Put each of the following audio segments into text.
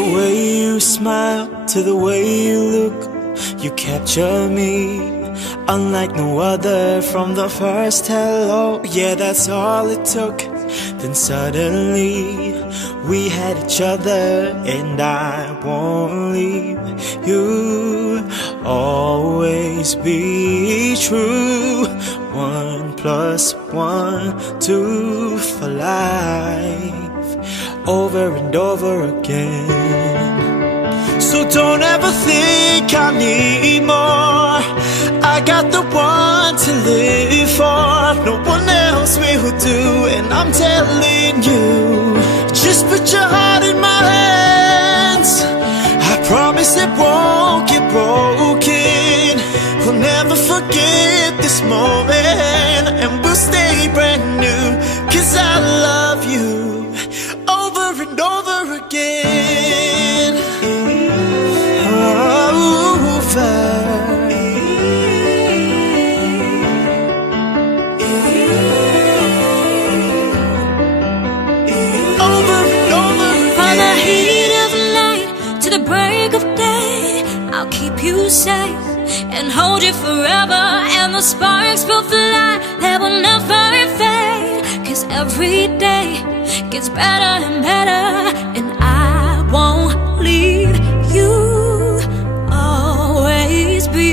the way you smile, to the way you look, you capture me unlike no other. From the first hello, yeah, that's all it took. Then suddenly we had each other, and I won't leave you. Always be true. 1 + 1, 2 for life, over and over again. So don't ever think I need more. I got the one to live for. No one else will do, and I'm telling you, just put your heart in my hands. I promise it won't get broken. We'll never forget this moment, and we'll stay brand new, 'cause I love you over and over again. I'll keep you safe and hold you forever, and the sparks will fly that will never fade. 'Cause every day gets better and better, and I won't leave you. Always be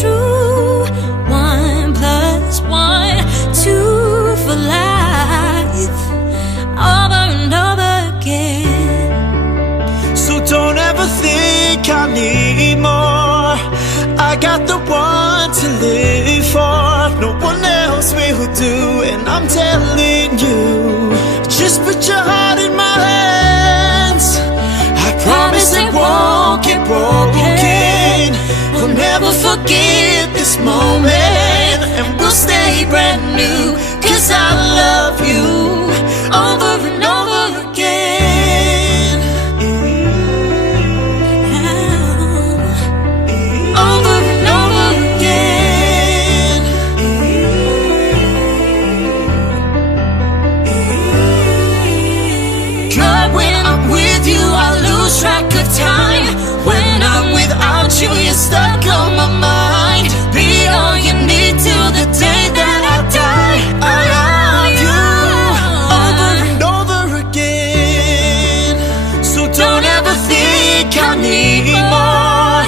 true. 1 + 1, 2 for life, over and over again. So don't ever think I need more. I got the one to live for. No one else will do, and I'm telling you, just put your heart in my hands. I promise it won't get broken. We'll never forget this moment, and we'll stay brand new, 'cause I love you over and over again. Over and over again. God, when I'm with you, I lose track of time. When I'm without you, you're stuck on my mind. Be all you need till the day that I die. I love you over and over again. So don't ever think I need more.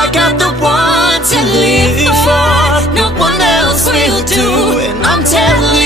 I got the one to live for. No one else will do, and I'm telling